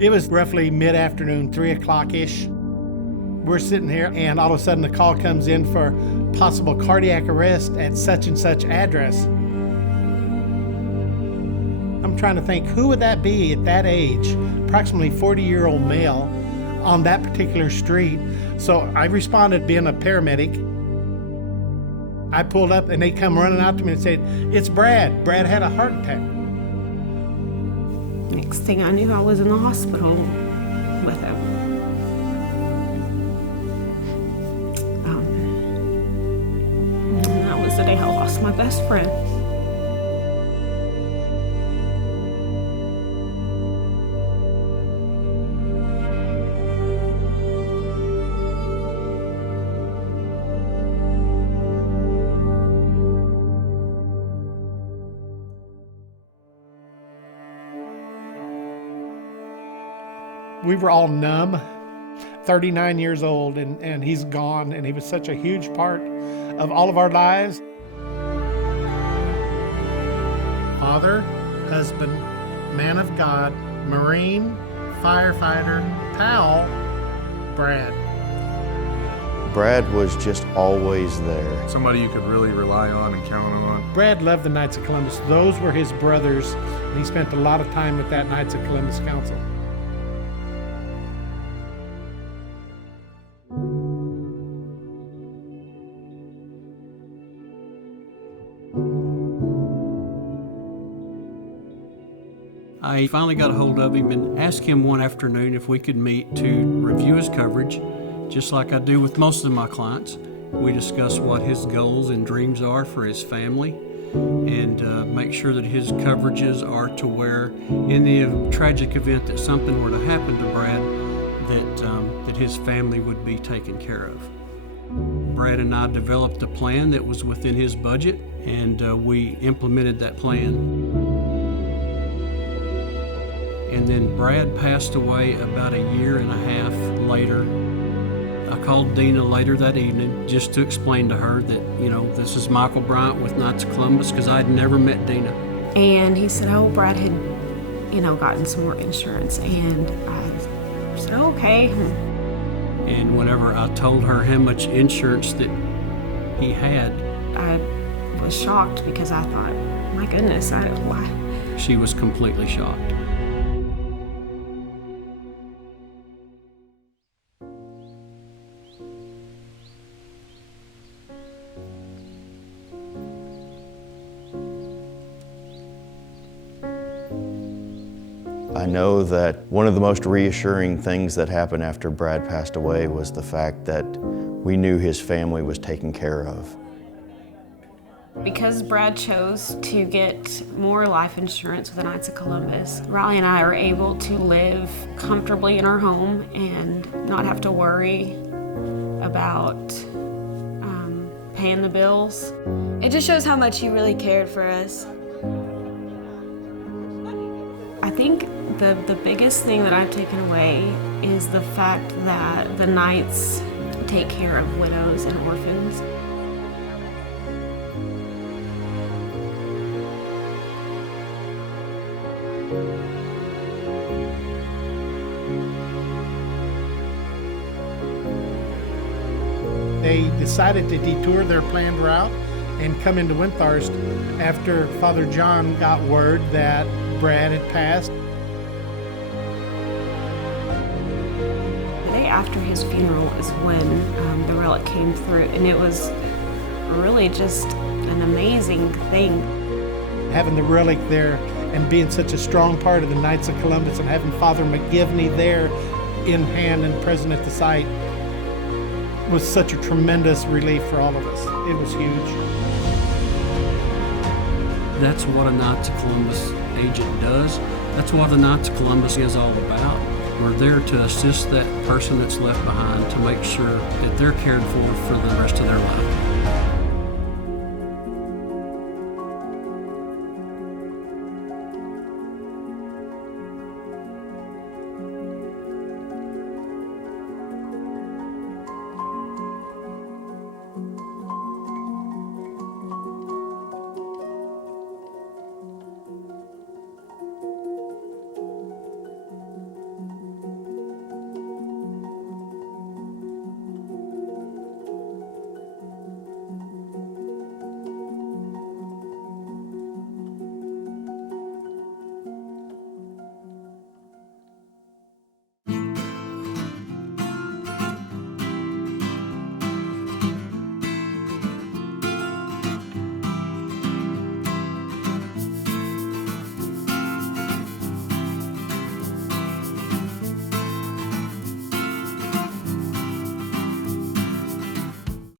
It was roughly mid-afternoon, 3 o'clock-ish. We're sitting here, and all of a sudden the call comes in for possible cardiac arrest at such and such address. I'm trying to think, who would that be at that age? Approximately 40-year-old male on that particular street. So I responded being a paramedic. I pulled up and they come running out to me and said, "It's Brad. Brad had a heart attack." Next thing I knew, I was in the hospital with him. And that was the day I lost my best friend. We were all numb, 39 years old, and he's gone, and he was such a huge part of all of our lives. Father, husband, man of God, Marine, firefighter, pal, Brad. Brad was just always there. Somebody you could really rely on and count on. Brad loved the Knights of Columbus. Those were his brothers, and he spent a lot of time with that Knights of Columbus Council. I finally got a hold of him and asked him one afternoon if we could meet to review his coverage, just like I do with most of my clients. We discuss what his goals and dreams are for his family and make sure that his coverages are to where, in the tragic event that something were to happen to Brad, that his family would be taken care of. Brad and I developed a plan that was within his budget, and we implemented that plan. And then Brad passed away about a year and a half later. I called Dena later that evening just to explain to her that, this is Michael Bryant with Knights of Columbus, because I'd never met Dena. And he said, oh, Brad had, gotten some more insurance. And I said, oh, okay. And whenever I told her how much insurance that he had, I was shocked because I thought, my goodness, why? She was completely shocked. I know that one of the most reassuring things that happened after Brad passed away was the fact that we knew his family was taken care of. Because Brad chose to get more life insurance with the Knights of Columbus, Riley and I are able to live comfortably in our home and not have to worry about paying the bills. It just shows how much he really cared for us. I think the biggest thing that I've taken away is the fact that the Knights take care of widows and orphans. They decided to detour their planned route and come into Windthorst after Father John got word that Brad had passed. The day after his funeral is when the relic came through, and it was really just an amazing thing. Having the relic there and being such a strong part of the Knights of Columbus and having Father McGivney there in hand and present at the site was such a tremendous relief for all of us. It was huge. That's what a Knights of Columbus agent does. That's what the Knights of Columbus is all about. We're there to assist that person that's left behind to make sure that they're cared for the rest of their life.